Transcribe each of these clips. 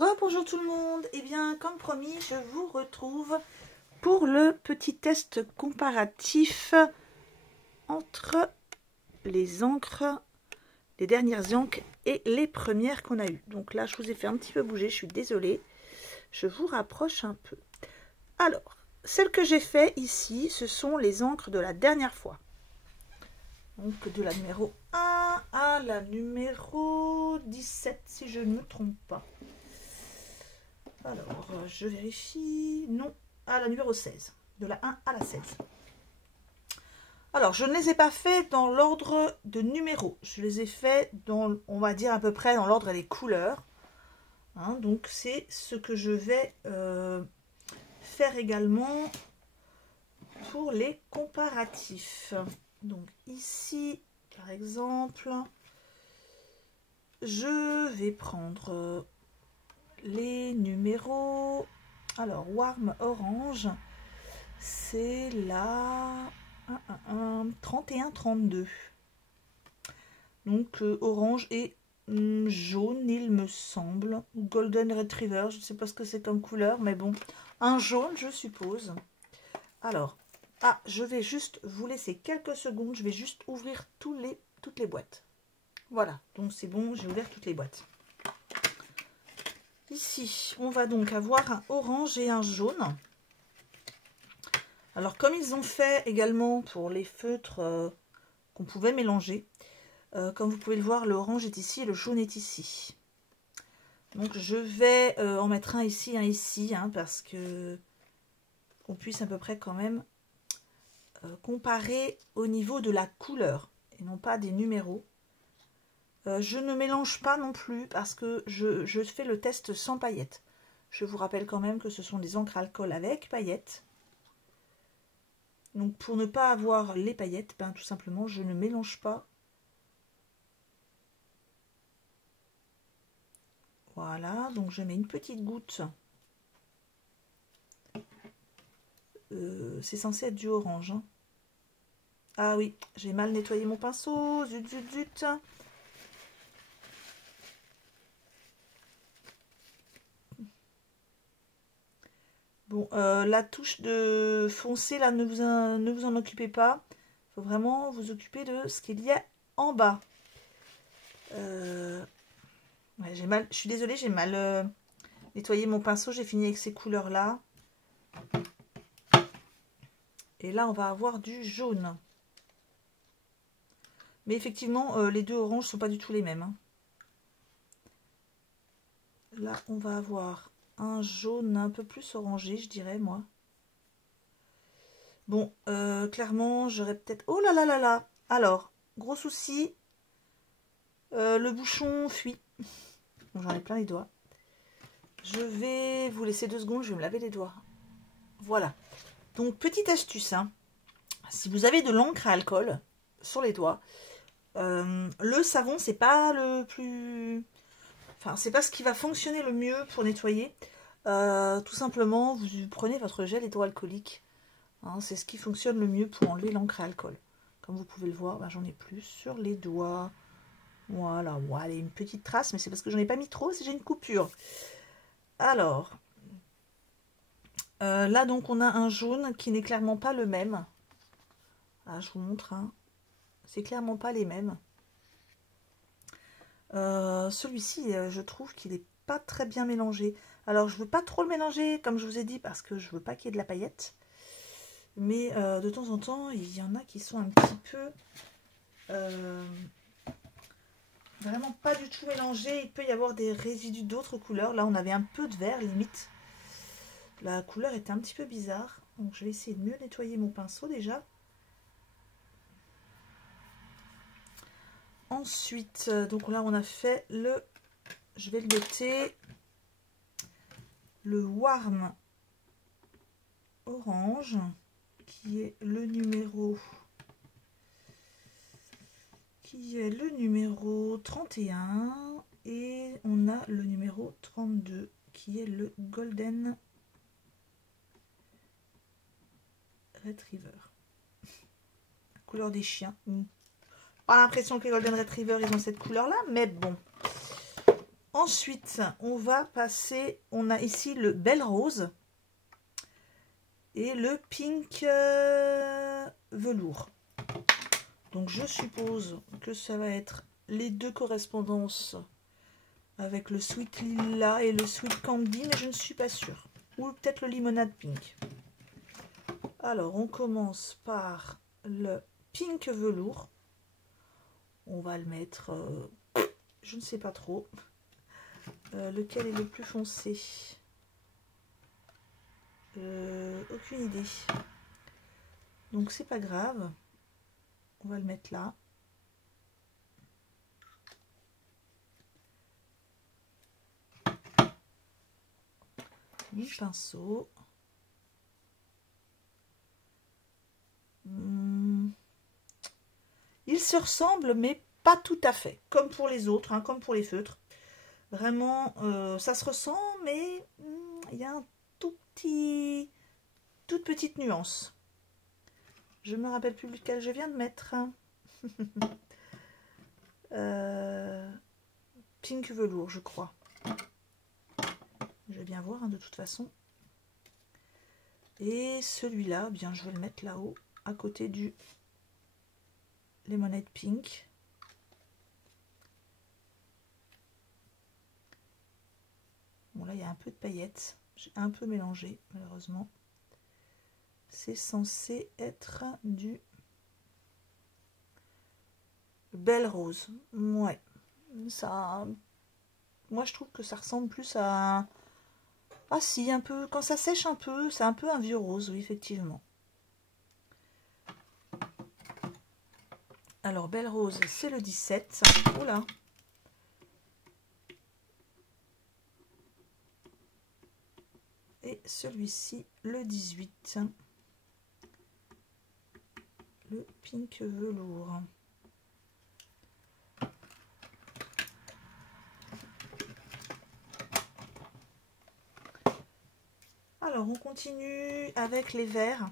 Rebonjour tout le monde, et bien comme promis je vous retrouve pour le petit test comparatif entre les encres, les dernières encres et les premières qu'on a eues. Donc là je vous ai fait un petit peu bouger, je suis désolée, je vous rapproche un peu. Alors, celles que j'ai fait ici, ce sont les encres de la dernière fois. Donc de la numéro 1 à la numéro 17 si je ne me trompe pas. Alors, je vérifie. Non, à la numéro 16. De la 1 à la 16. Alors, je ne les ai pas fait dans l'ordre de numéro. Je les ai fait dans, on va dire à peu près dans l'ordre des couleurs. Hein, donc, c'est ce que je vais faire également pour les comparatifs. Donc, ici, par exemple, je vais prendre les numéros. Alors, Warm Orange, c'est la 31-32. Donc, orange et jaune, il me semble. Golden Retriever, je ne sais pas ce que c'est comme couleur, mais bon, un jaune, je suppose. Alors, je vais juste vous laisser quelques secondes. Je vais juste ouvrir toutes les boîtes. Voilà, donc c'est bon, j'ai ouvert toutes les boîtes. Ici, on va donc avoir un orange et un jaune. Alors, comme ils ont fait également pour les feutres qu'on pouvait mélanger, comme vous pouvez le voir, l'orange est ici et le jaune est ici. Donc, je vais en mettre un ici, hein, parce que qu'on puisse à peu près quand même comparer au niveau de la couleur et non pas des numéros. Je ne mélange pas non plus parce que je fais le test sans paillettes. Je vous rappelle quand même que ce sont des encres alcool avec paillettes. Donc pour ne pas avoir les paillettes, ben, tout simplement je ne mélange pas. Voilà, donc je mets une petite goutte. C'est censé être du orange. Hein. Ah oui, j'ai mal nettoyé mon pinceau. Zut, zut, zut. Bon, la touche de foncé, là, ne vous en occupez pas. Il faut vraiment vous occuper de ce qu'il y a en bas. Ouais, j'ai mal, je suis désolée, j'ai mal nettoyé mon pinceau. J'ai fini avec ces couleurs-là. Et là, on va avoir du jaune. Mais effectivement, les deux oranges ne sont pas du tout les mêmes. Hein. Là, on va avoir un jaune un peu plus orangé, je dirais, moi. Bon, clairement, j'aurais peut-être... Oh là là là là! Alors, gros souci, le bouchon fuit. Bon, j'en ai plein les doigts. Je vais vous laisser 2 secondes, je vais me laver les doigts. Voilà. Donc, petite astuce, hein. Si vous avez de l'encre à alcool sur les doigts, le savon, c'est pas le plus... Enfin, c'est pas ce qui va fonctionner le mieux pour nettoyer. Tout simplement, vous prenez votre gel hydroalcoolique. Hein, c'est ce qui fonctionne le mieux pour enlever l'encre à alcool. Comme vous pouvez le voir, ben, j'en ai plus sur les doigts. Voilà, voilà, une petite trace, mais c'est parce que j'en ai pas mis trop, c'est j'ai une coupure. Alors, là donc on a un jaune qui n'est clairement pas le même. Ah, je vous montre, hein. C'est clairement pas les mêmes. Celui-ci, je trouve qu'il n'est pas très bien mélangé. Alors, je veux pas trop le mélanger, comme je vous ai dit, parce que je veux pas qu'il y ait de la paillette. Mais de temps en temps, il y en a qui sont un petit peu... vraiment pas du tout mélangés. Il peut y avoir des résidus d'autres couleurs. Là, on avait un peu de vert, limite. La couleur était un petit peu bizarre. Donc, je vais essayer de mieux nettoyer mon pinceau, déjà. Ensuite, donc là, on a fait le... Je vais le noter. Le Warm Orange, qui est le numéro... 31, et on a le numéro 32 qui est le Golden Retriever. La couleur des chiens. Pas l'impression que les Golden Retriever ils ont cette couleur là, mais bon. Ensuite, on va passer, on a ici le Belle Rose et le Pink Velours. Donc je suppose que ça va être les deux correspondances avec le Sweet Lila et le Sweet Candy, mais je ne suis pas sûre. Ou peut-être le Limonade Pink. Alors on commence par le Pink Velours. On va le mettre, je ne sais pas trop. Lequel est le plus foncé? Aucune idée. Donc c'est pas grave. On va le mettre là. Du pinceau. Ils se ressemblent, mais pas tout à fait. Comme pour les autres, hein, comme pour les feutres. Vraiment, ça se ressent, mais il y a un toute petite nuance. Je me rappelle plus lequel je viens de mettre. Pink Velours, je crois. Je vais bien voir, hein, de toute façon. Et celui-là, bien, je vais le mettre là-haut, à côté du Lemonade Pink. Bon, là, il y a un peu de paillettes. J'ai un peu mélangé, malheureusement. C'est censé être du Belle Rose. Ouais. Ça... Moi, je trouve que ça ressemble plus à... Ah si, un peu. Quand ça sèche un peu, c'est un peu un vieux rose, oui, effectivement. Alors, Belle Rose, c'est le 17. Oula. Et celui-ci, le 18. Le Pink Velours. Alors, on continue avec les verts.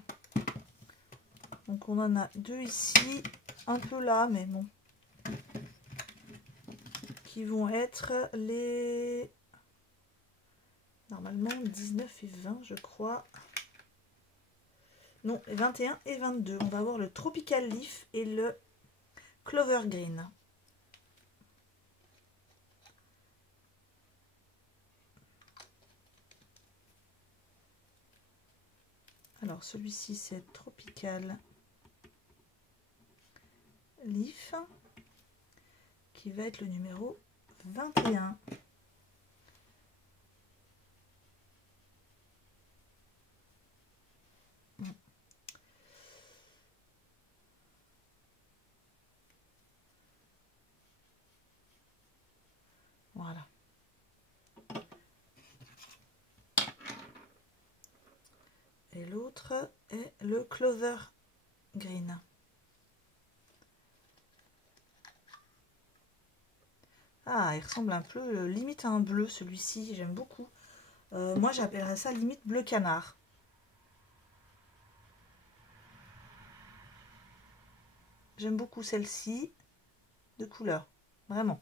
Donc, on en a deux ici, un peu là, mais bon. Qui vont être les... Normalement, 19 et 20, je crois. Non, 21 et 22. On va avoir le Tropical Leaf et le Clover Green. Alors, celui-ci, c'est Tropical Leaf, qui va être le numéro 21. Voilà. Et l'autre est le Clover Green. Ah, il ressemble un peu, limite à un bleu, celui-ci, j'aime beaucoup. Moi, j'appellerais ça limite bleu canard. J'aime beaucoup celle-ci de couleur, vraiment.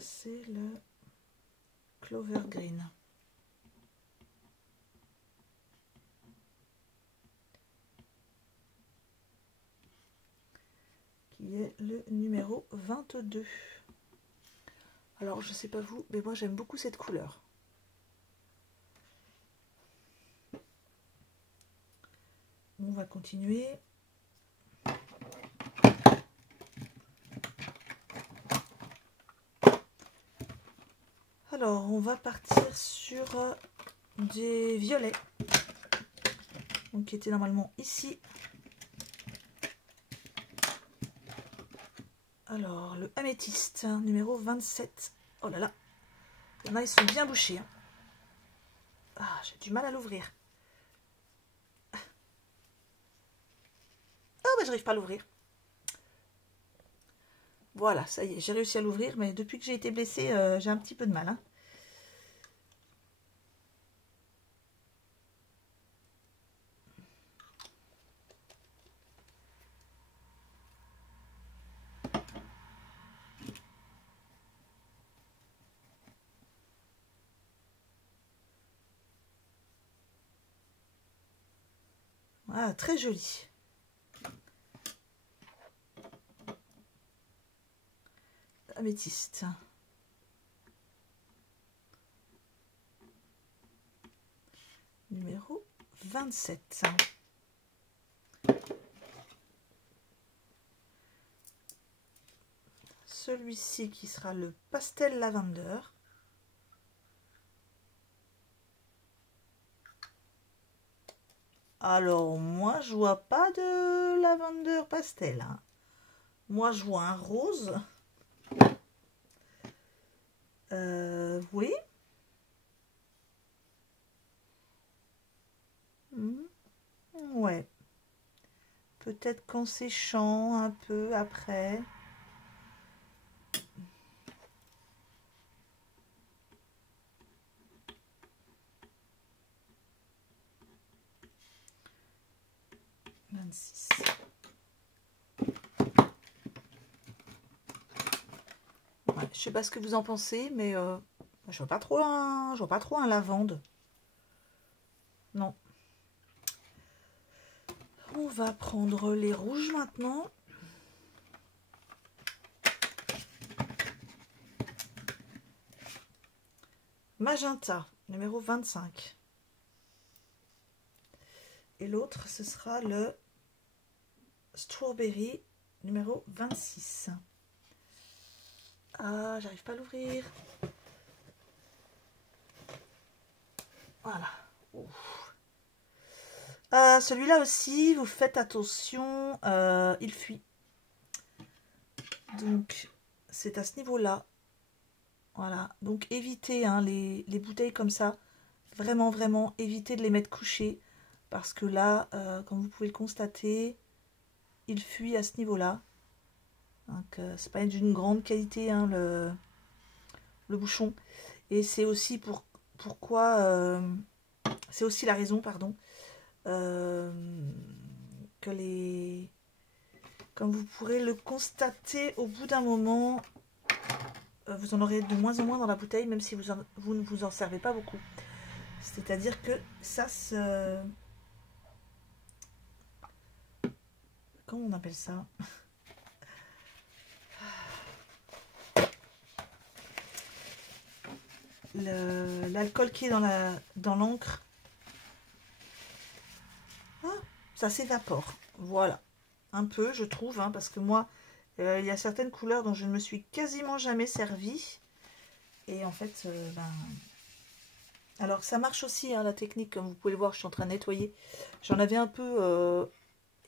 C'est le Clover Green. Qui est le numéro 22. Alors, je sais pas vous, mais moi j'aime beaucoup cette couleur. On va continuer. Alors, on va partir sur des violets. Donc, qui étaient normalement ici. Alors, le améthyste, numéro 27. Oh là là. Il y en a, ils sont bien bouchés. Hein. Ah, j'ai du mal à l'ouvrir. Ah, bah, j'arrive pas à l'ouvrir. Voilà, ça y est, j'ai réussi à l'ouvrir, mais depuis que j'ai été blessée, j'ai un petit peu de mal. Hein. Ah, très joli. Améthyste. Numéro 27. Celui-ci qui sera le pastel lavender. Alors, moi, je vois pas de lavender pastel. Hein. Moi, je vois un rose. Oui. Ouais. Peut-être qu'en séchant un peu après. Ouais, je sais pas ce que vous en pensez, mais je vois pas trop un lavande. Non. On va prendre les rouges maintenant. Magenta, numéro 25. Et l'autre, ce sera le strawberry, numéro 26. Ah, j'arrive pas à l'ouvrir. Voilà. Celui-là aussi, vous faites attention, il fuit. Donc, c'est à ce niveau-là. Voilà. Donc, évitez hein, les bouteilles comme ça. Vraiment, vraiment, évitez de les mettre couchées. Parce que là, comme vous pouvez le constater, il fuit à ce niveau-là. Donc, c'est pas d'une grande qualité, hein, le bouchon. Et c'est aussi pourquoi... c'est aussi la raison, pardon, que les... Comme vous pourrez le constater, au bout d'un moment, vous en aurez de moins en moins dans la bouteille, même si vous ne vous en servez pas beaucoup. C'est-à-dire que ça se... Comment on appelle ça? L'alcool qui est dans l'encre, ça s'évapore. Voilà. Un peu, je trouve, hein, parce que moi, il y a certaines couleurs dont je ne me suis quasiment jamais servie. Et en fait, alors ça marche aussi, hein, la technique, comme vous pouvez le voir, je suis en train de nettoyer. J'en avais un peu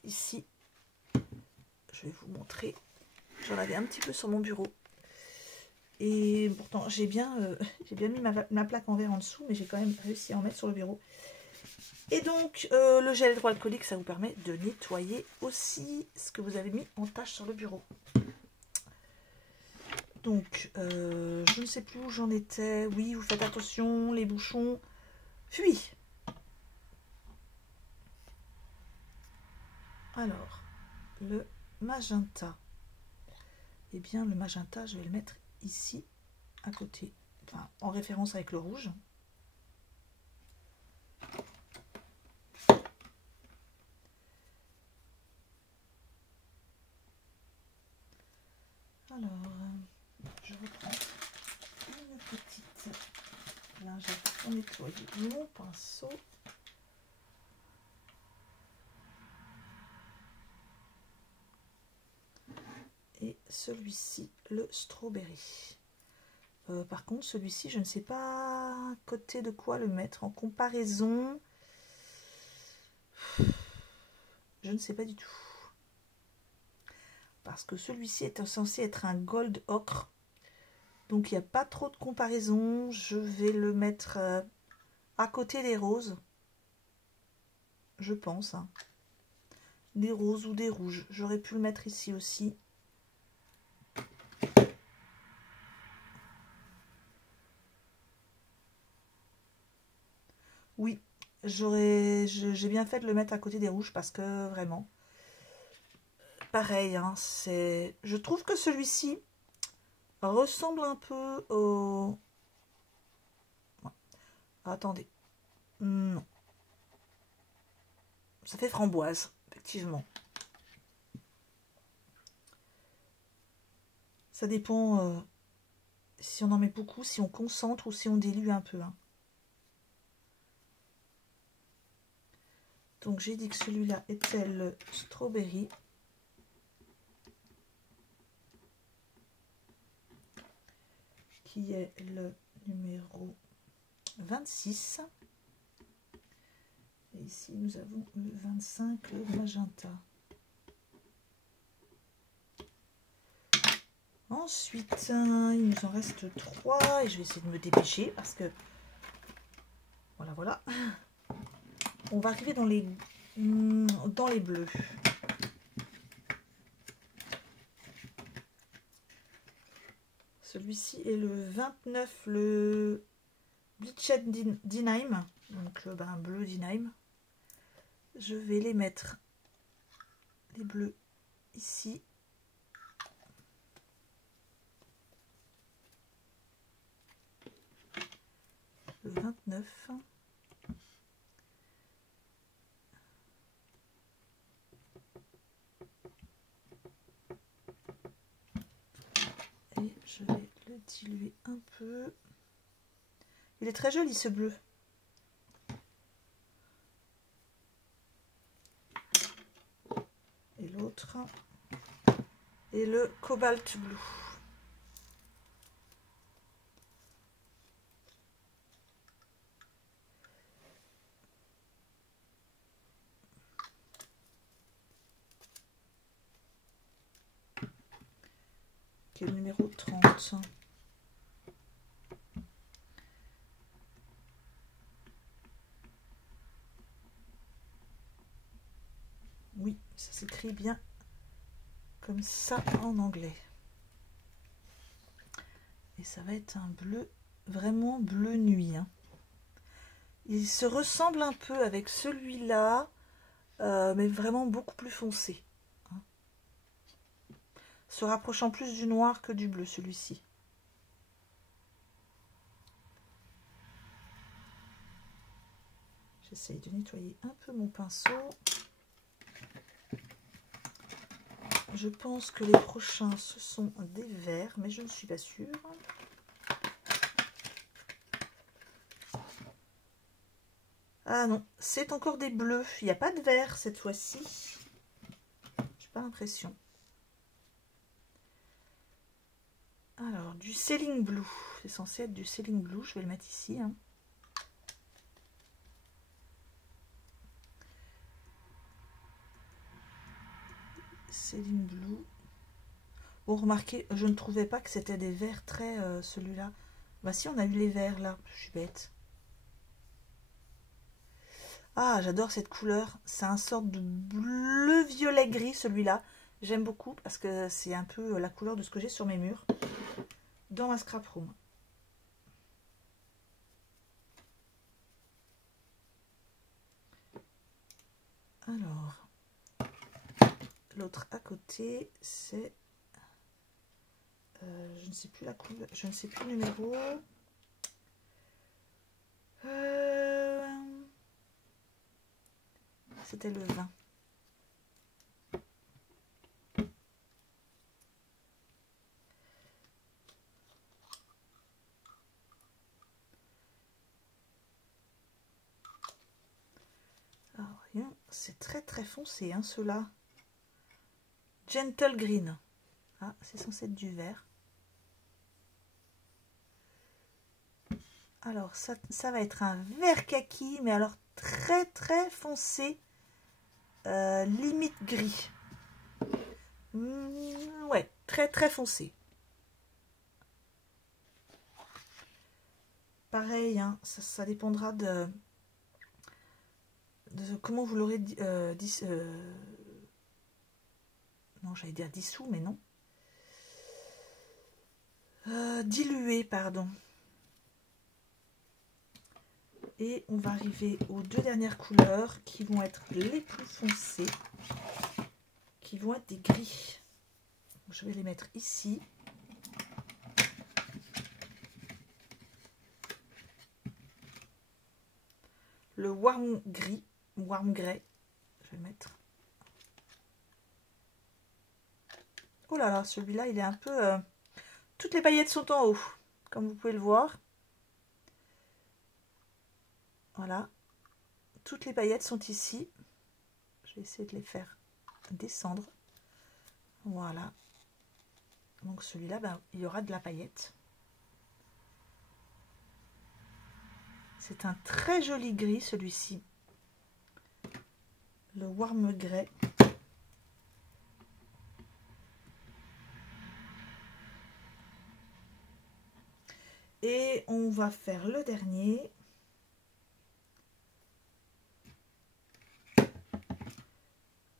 ici. Je vais vous montrer. J'en avais un petit peu sur mon bureau. Et pourtant, j'ai bien mis ma plaque en verre en dessous, mais j'ai quand même réussi à en mettre sur le bureau. Et donc, le gel hydroalcoolique, ça vous permet de nettoyer aussi ce que vous avez mis en tâche sur le bureau. Donc, je ne sais plus où j'en étais. Oui, vous faites attention, les bouchons fuient. Alors, le magenta. Eh bien, le magenta, je vais le mettre ici, à côté. Enfin, en référence avec le rouge. Alors, je reprends une petite lingette pour nettoyer mon pinceau. Et celui-ci, le strawberry. Par contre, celui-ci, je ne sais pas à côté de quoi le mettre en comparaison. Je ne sais pas du tout. Parce que celui-ci est censé être un gold ocre. Donc, il n'y a pas trop de comparaison. Je vais le mettre à côté des roses. Je pense. Hein. Des roses ou des rouges. J'aurais pu le mettre ici aussi. Oui, j'ai bien fait de le mettre à côté des rouges parce que vraiment, pareil, hein, je trouve que celui-ci ressemble un peu au... Attendez, non, ça fait framboise, effectivement. Ça dépend si on en met beaucoup, si on concentre ou si on dilue un peu. Hein. Donc j'ai dit que celui-là était le strawberry. Qui est le numéro 26. Et ici nous avons le 25, le magenta. Ensuite, il nous en reste 3 et je vais essayer de me dépêcher parce que voilà. On va arriver dans les bleus. Celui-ci est le 29, le Bleached Denim, donc bleu Denim. Je vais les mettre, les bleus, ici. Le 29. Et je vais le diluer un peu. Il est très joli ce bleu. Et l'autre est le Cobalt Blue. Qui est le numéro 30. Oui, ça s'écrit bien comme ça en anglais. Et ça va être un bleu, vraiment bleu nuit. Hein. Il se ressemble un peu avec celui-là, mais vraiment beaucoup plus foncé. Hein. Se rapprochant plus du noir que du bleu, celui-ci. J'essaye de nettoyer un peu mon pinceau. Je pense que les prochains, ce sont des verts, mais je ne suis pas sûre. Ah non, c'est encore des bleus. Il n'y a pas de vert cette fois-ci. J'ai pas l'impression. Alors, du Sailing Blue. C'est censé être du Sailing Blue. Je vais le mettre ici. Hein. Sailing Blue. Bon, remarquez, je ne trouvais pas que c'était des verts très... celui-là. Bah si, on a eu les verts là. Je suis bête. Ah, j'adore cette couleur. C'est un sorte de bleu violet gris, celui-là. J'aime beaucoup parce que c'est un peu la couleur de ce que j'ai sur mes murs dans ma scrap room. Alors, l'autre à côté, c'est... je ne sais plus la couleur, je ne sais plus le numéro. C'était le 20. Alors, c'est très très foncé, hein, ceux-là. Gentle Green. Ah, c'est censé être du vert. Alors, ça va être un vert kaki, mais alors très très foncé. Limite gris. Ouais, très très foncé. Pareil, hein, ça dépendra de comment vous l'aurez dit. Non, j'allais dire dissous, mais non. Dilué, pardon. Et on va arriver aux deux dernières couleurs qui vont être les plus foncées, qui vont être des gris. Je vais les mettre ici. Le warm gris, warm grey, je vais le mettre. Oh là là, celui-là, il est un peu... Toutes les paillettes sont en haut, comme vous pouvez le voir. Voilà. Toutes les paillettes sont ici. Je vais essayer de les faire descendre. Voilà. Donc celui-là, ben, il y aura de la paillette. C'est un très joli gris, celui-ci. Le Warm Grey. Et on va faire le dernier.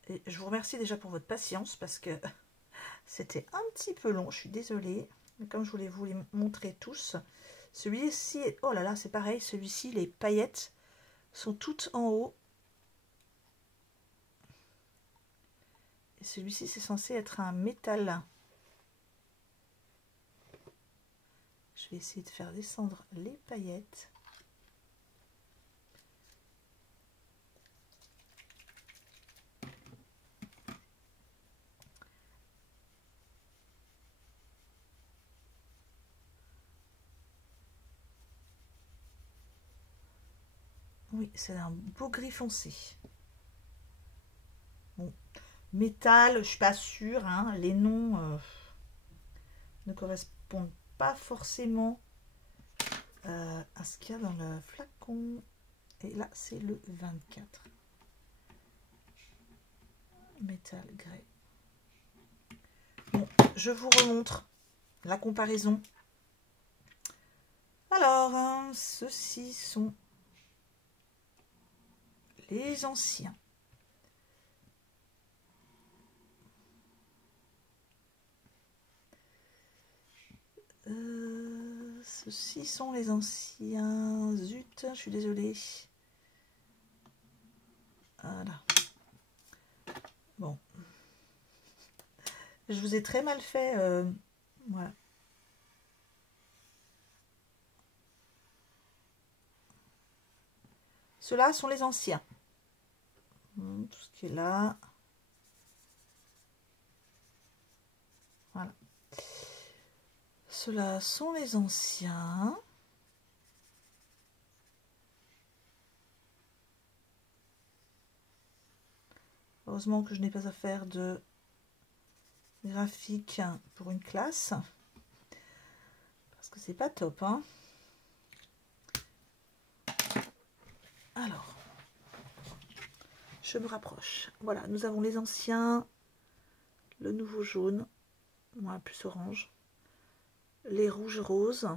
Et je vous remercie déjà pour votre patience parce que c'était un petit peu long. Je suis désolée. Mais comme je voulais vous les montrer tous, celui-ci, oh là là, c'est pareil. Celui-ci, les paillettes sont toutes en haut. Et celui-ci, c'est censé être un métal. Je vais essayer de faire descendre les paillettes. Oui, c'est un beau gris foncé. Bon, métal, je suis pas sûre. Hein, les noms ne correspondent pas forcément à ce qu'il y a dans le flacon. Et là, c'est le 24. Métal grey. Bon, je vous remontre la comparaison. Alors, hein, ceux-ci sont les anciens. Ceux-ci sont les anciens. Zut, je suis désolée. Voilà. Bon. Je vous ai très mal fait. Voilà. Ceux-là sont les anciens. Tout ce qui est là. Voilà. Ceux-là sont les anciens. Heureusement que je n'ai pas à faire de graphique pour une classe. Parce que c'est pas top, hein. Alors, je me rapproche. Voilà, nous avons les anciens, le nouveau jaune, moi plus orange, les rouges roses,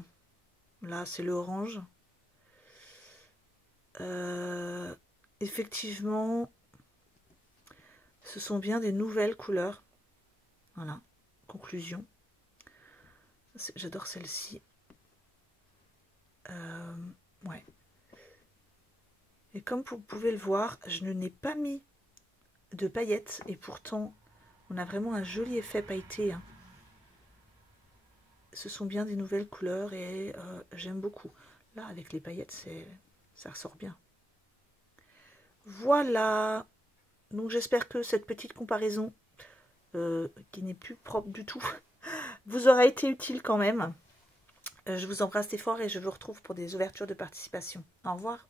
là c'est le orange. Effectivement, ce sont bien des nouvelles couleurs. Voilà, conclusion. J'adore celle-ci. Ouais. Et comme vous pouvez le voir, je n'ai pas mis de paillettes et pourtant on a vraiment un joli effet pailleté. Hein. Ce sont bien des nouvelles couleurs et j'aime beaucoup. Là avec les paillettes, ça ressort bien. Voilà. Donc j'espère que cette petite comparaison qui n'est plus propre du tout vous aura été utile quand même. Je vous embrasse fort et je vous retrouve pour des ouvertures de participation. Au revoir.